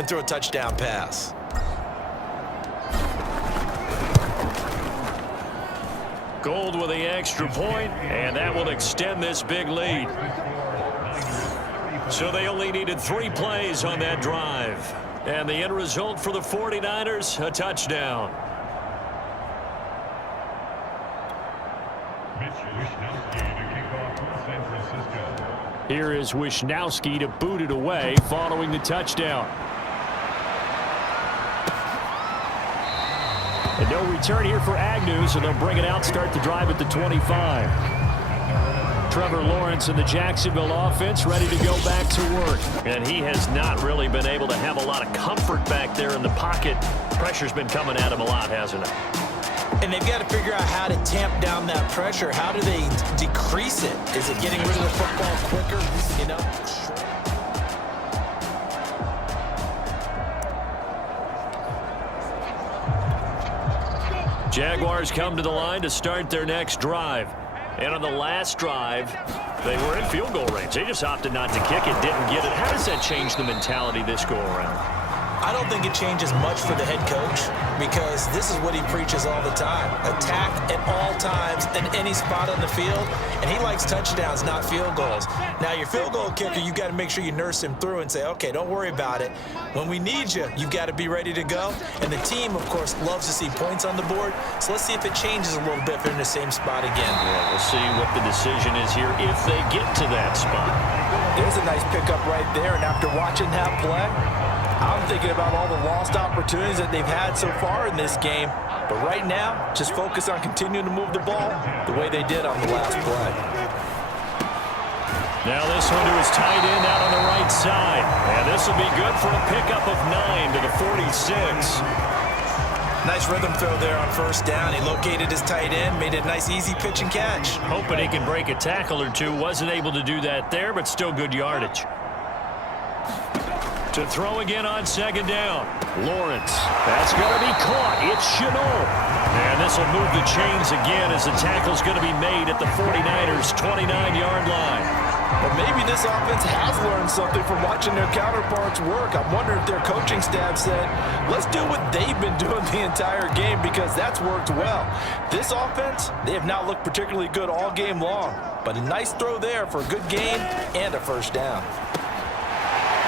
and throw a touchdown pass. Gold with the extra point, and that will extend this big lead. So they only needed 3 plays on that drive. And the end result for the 49ers, a touchdown. Here is Wishnowsky to boot it away following the touchdown. And no return here for Agnew, so they'll bring it out, start the drive at the 25. Trevor Lawrence and the Jacksonville offense ready to go back to work. And he has not really been able to have a lot of comfort back there in the pocket. Pressure's been coming at him a lot, hasn't it? And they've got to figure out how to tamp down that pressure. How do they decrease it? Is it getting rid of the football quicker? You know? Jaguars come to the line to start their next drive. And on the last drive, they were in field goal range. They just opted not to kick it, didn't get it. How does that change the mentality this go around? I don't think it changes much for the head coach because this is what he preaches all the time. Attack at all times in any spot on the field, and he likes touchdowns, not field goals. Now, your field goal kicker, you've got to make sure you nurse him through and say, okay, don't worry about it. When we need you, you've got to be ready to go. And the team, of course, loves to see points on the board. So let's see if it changes a little bit if they're in the same spot again. Yeah, we'll see what the decision is here if they get to that spot. There's a nice pickup right there, and after watching that play, I'm thinking about all the lost opportunities that they've had so far in this game. But right now, just focus on continuing to move the ball the way they did on the last play. Now this one to his tight end out on the right side. And this will be good for a pickup of 9 to the 46. Nice rhythm throw there on first down. He located his tight end, made a nice easy pitch and catch. Hoping he can break a tackle or two. Wasn't able to do that there, but still good yardage. To throw again on second down. Lawrence. That's going to be caught. It's Chenault. And this will move the chains again as the tackle's going to be made at the 49ers' 29-yard line. But maybe this offense has learned something from watching their counterparts work. I'm wondering if their coaching staff said, let's do what they've been doing the entire game because that's worked well. This offense, they have not looked particularly good all game long. But a nice throw there for a good gain and a first down.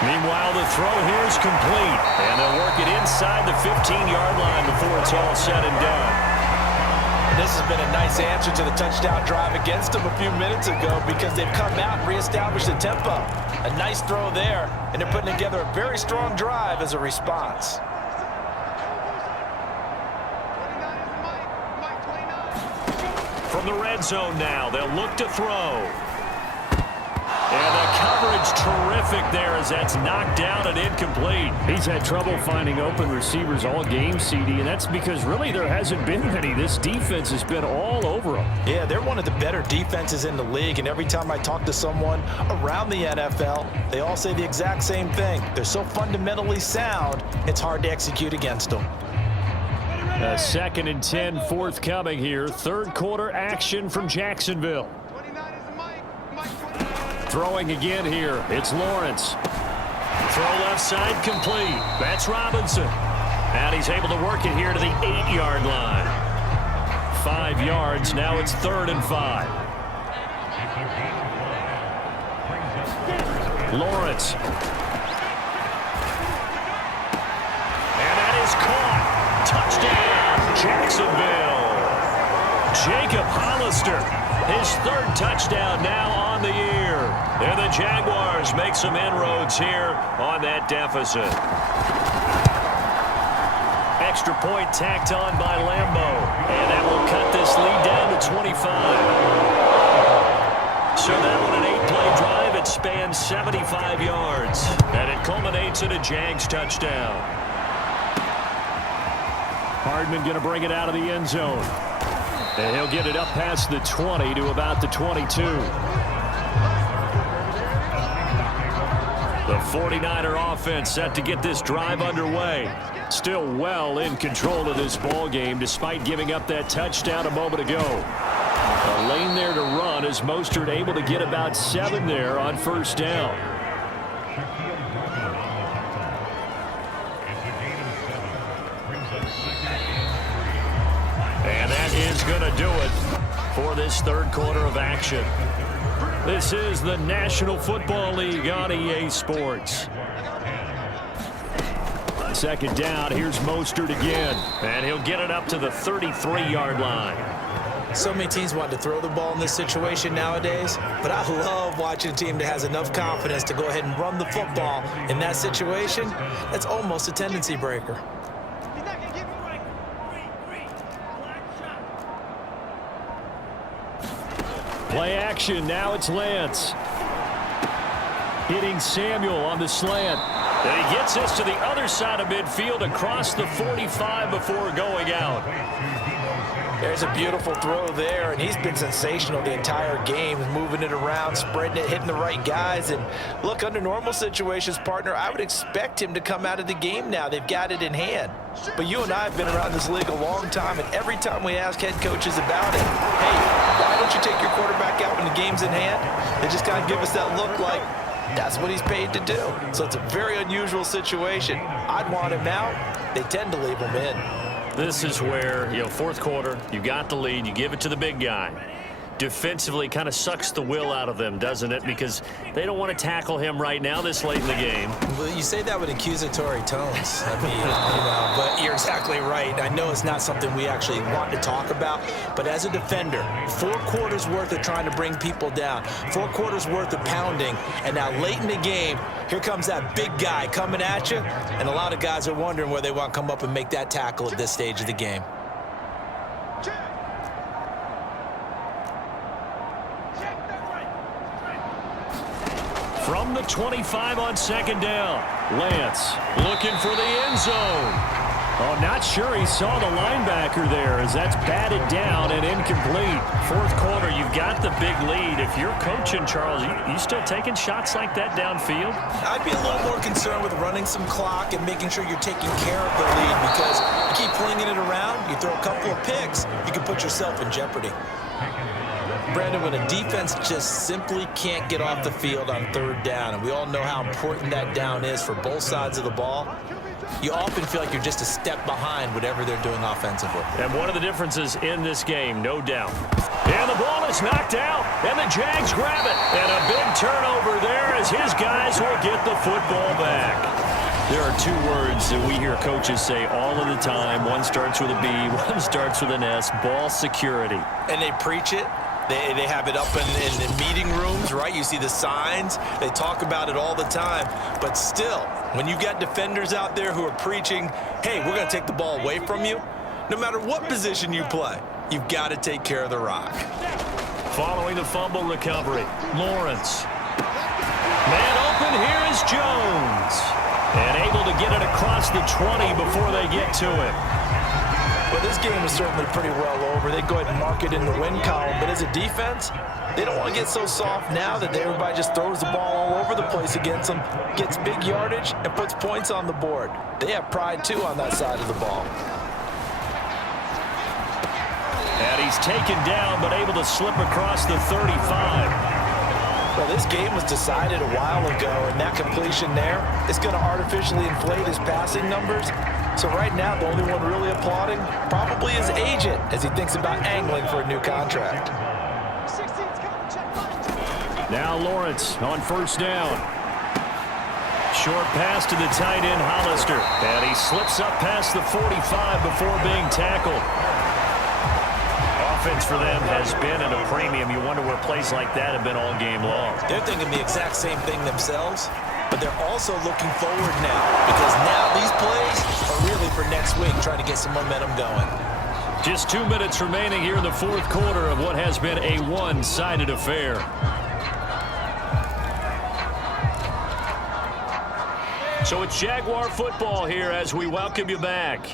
Meanwhile, the throw here is complete, and they'll work it inside the 15-yard line before it's all said and done. This has been a nice answer to the touchdown drive against them a few minutes ago because they've come out and reestablished the tempo. A nice throw there, and they're putting together a very strong drive as a response. From the red zone now, they'll look to throw. And the coverage terrific there as that's knocked down and incomplete. He's had trouble finding open receivers all game, CD, and that's because really there hasn't been many. This defense has been all over them. Yeah, they're one of the better defenses in the league, and every time I talk to someone around the NFL, they all say the exact same thing. They're so fundamentally sound, it's hard to execute against them. A 2nd and 10 forthcoming here. Third quarter action from Jacksonville. Throwing again here, it's Lawrence. Throw left side complete. That's Robinson. And he's able to work it here to the 8-yard line. 5 yards, now it's 3rd and 5. Lawrence. And that is caught. Touchdown, Jacksonville. Jacob Hollister, his 3rd touchdown now on the year. And the Jaguars make some inroads here on that deficit. Extra point tacked on by Lambeau. And that will cut this lead down to 25. So that one an 8-play drive. It spans 75 yards. And it culminates in a Jags touchdown. Hardman going to bring it out of the end zone. And he'll get it up past the 20 to about the 22. The 49er offense set to get this drive underway. Still well in control of this ball game despite giving up that touchdown a moment ago. A lane there to run as Mostert able to get about 7 there on first down. going to do it for this third quarter of action. This is the National Football League on EA Sports. Second down, here's Mostert again. And he'll get it up to the 33-yard line. So many teams want to throw the ball in this situation nowadays, but I love watching a team that has enough confidence to go ahead and run the football in that situation. That's almost a tendency breaker. Play action, now it's Lance. Hitting Samuel on the slant. And he gets us to the other side of midfield across the 45 before going out. There's a beautiful throw there, and he's been sensational the entire game, moving it around, spreading it, hitting the right guys. And look, under normal situations, partner, I would expect him to come out of the game now. They've got it in hand. But you and I have been around this league a long time, and every time we ask head coaches about it, hey, why don't you take your quarterback out when the game's in hand? They just kind of give us that look like that's what he's paid to do. So it's a very unusual situation. I'd want him out. They tend to leave him in. This is where, fourth quarter, you got the lead, you give it to the big guy. Defensively kind of sucks the will out of them, doesn't it? Because they don't want to tackle him right now this late in the game. Well, you say that with accusatory tones. I mean, but you're exactly right. I know it's not something we actually want to talk about, but as a defender, 4 quarters worth of trying to bring people down, 4 quarters worth of pounding, and now late in the game, here comes that big guy coming at you, and a lot of guys are wondering where they want to come up and make that tackle at this stage of the game. From the 25 on second down, Lance looking for the end zone. Oh, not sure he saw the linebacker there as that's batted down and incomplete. Fourth quarter, you've got the big lead. If you're coaching, Charles, you still taking shots like that downfield? I'd be a little more concerned with running some clock and making sure you're taking care of the lead, because you keep flinging it around, you throw a couple of picks, you can put yourself in jeopardy. Brandon, when a defense just simply can't get off the field on third down, and we all know how important that down is for both sides of the ball, you often feel like you're just a step behind whatever they're doing offensively. And one of the differences in this game, no doubt. And the ball is knocked out, and the Jags grab it. And a big turnover there as his guys will get the football back. There are 2 words that we hear coaches say all of the time. One starts with a B, one starts with an S, ball security. And they preach it. They have it up in meeting rooms, right? You see the signs. They talk about it all the time. But still, when you've got defenders out there who are preaching, hey, we're going to take the ball away from you, no matter what position you play, you've got to take care of the rock. Following the fumble recovery, Lawrence. Man open, here is Jones. And able to get it across the 20 before they get to it. Well, this game is certainly pretty well over. They go ahead and mark it in the win column. But as a defense, they don't want to get so soft now that everybody just throws the ball all over the place against them, gets big yardage, and puts points on the board. They have pride, too, on that side of the ball. And he's taken down, but able to slip across the 35. Well, this game was decided a while ago, and that completion there is going to artificially inflate his passing numbers. So right now, the only one really applauding probably his agent as he thinks about angling for a new contract. Now Lawrence on first down. Short pass to the tight end, Hollister. And he slips up past the 45 before being tackled. Offense for them has been at a premium. You wonder where plays like that have been all game long. They're thinking the exact same thing themselves, but they're also looking forward now, because now these plays are really for next week, trying to get some momentum going. Just 2 minutes remaining here in the fourth quarter of what has been a one-sided affair. So it's Jaguar football here as we welcome you back.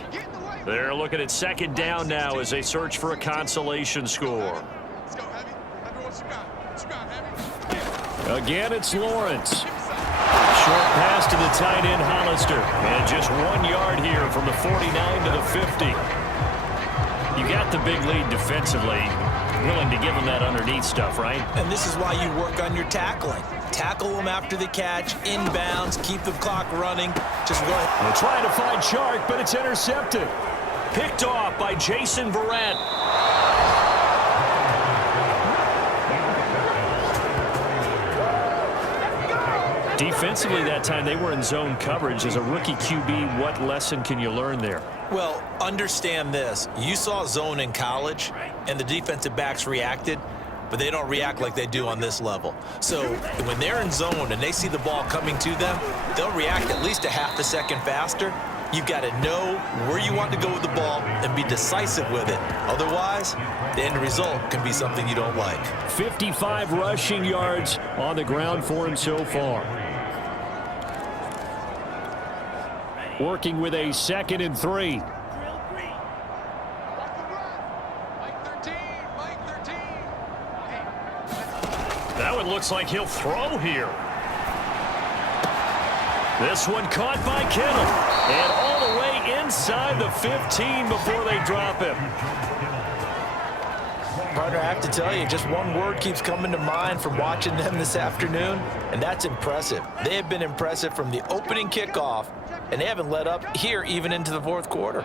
They're looking at second down now as they search for a consolation score. Again, it's Lawrence. Short pass to the tight end, Hollister. And just 1 yard here from the 49 to the 50. You got the big lead defensively. Willing to give them that underneath stuff, right? And this is why you work on your tackling. Tackle them after the catch, inbounds, keep the clock running. Just go ahead. They're trying to find Chark, but it's intercepted. Picked off by Jason Verrett. Defensively that time, they were in zone coverage. As a rookie QB, what lesson can you learn there? Well, understand this. You saw zone in college, and the defensive backs reacted, but they don't react like they do on this level. So when they're in zone and they see the ball coming to them, they'll react at least a half a second faster. You've got to know where you want to go with the ball and be decisive with it. Otherwise, the end result can be something you don't like. 55 rushing yards on the ground for him so far. Working with a 2nd and 3. That one looks like he'll throw here. This one caught by Kittle. And all the way inside the 15 before they drop him. Partner, I have to tell you, just one word keeps coming to mind from watching them this afternoon, and that's impressive. They have been impressive from the opening kickoff, and they haven't let up here even into the fourth quarter.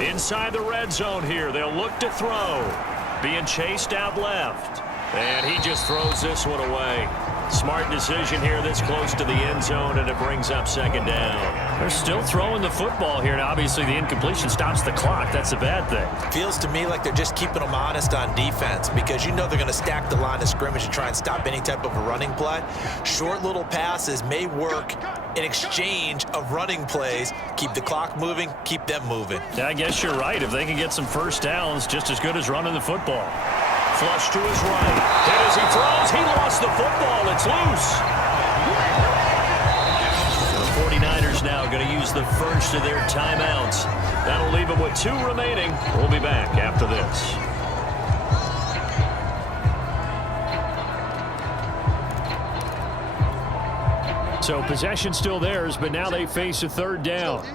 Inside the red zone here, they'll look to throw. Being chased out left. And he just throws this one away. Smart decision here this close to the end zone, and it brings up 2nd down. They're still throwing the football here, and obviously the incompletion stops the clock. That's a bad thing. Feels to me like they're just keeping them honest on defense, because you know they're going to stack the line of scrimmage to try and stop any type of a running play. Short little passes may work in exchange of running plays. Keep the clock moving, keep them moving. Yeah, I guess you're right. If they can get some first downs, just as good as running the football. Flush to his right. And as he throws, he lost the football. It's loose. The 49ers now going to use the first of their timeouts. That'll leave them with 2 remaining. We'll be back after this. So possession still theirs, but now they face a 3rd down.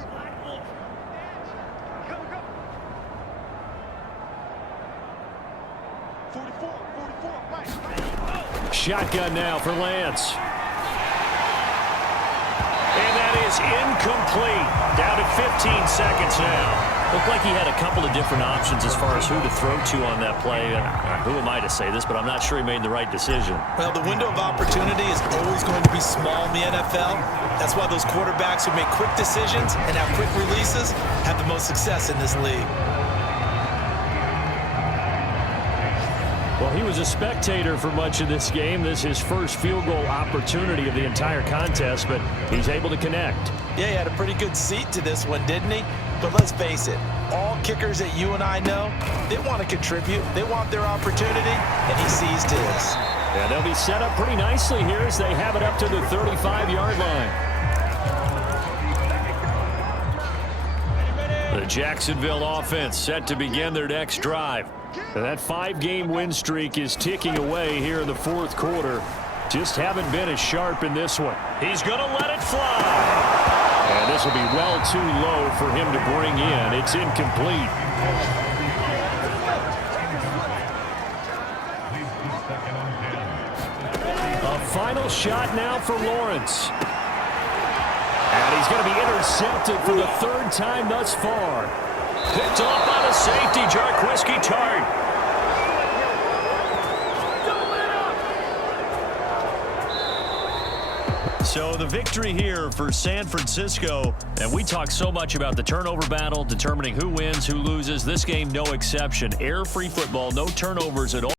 Shotgun now for Lance. And that is incomplete. Down to 15 seconds now. Looked like he had a couple of different options as far as who to throw to on that play. Who am I to say this, but I'm not sure he made the right decision. Well, the window of opportunity is always going to be small in the NFL. That's why those quarterbacks who make quick decisions and have quick releases have the most success in this league. Well, he was a spectator for much of this game. This is his first field goal opportunity of the entire contest, but he's able to connect. Yeah, he had a pretty good seat to this one, didn't he? But let's face it, all kickers that you and I know, they want to contribute. They want their opportunity, and he seized his. Yeah, they'll be set up pretty nicely here as they have it up to the 35-yard line. The Jacksonville offense set to begin their next drive. And that 5-game win streak is ticking away here in the fourth quarter. Just haven't been as sharp in this one. He's going to let it fly. And this will be well too low for him to bring in. It's incomplete. A final shot now for Lawrence. And he's going to be intercepted for the 3rd time thus far. Picked off by the safety, Jarquiski Tart. So the victory here for San Francisco. And we talk so much about the turnover battle, determining who wins, who loses. This game, no exception. Air-free football, no turnovers at all.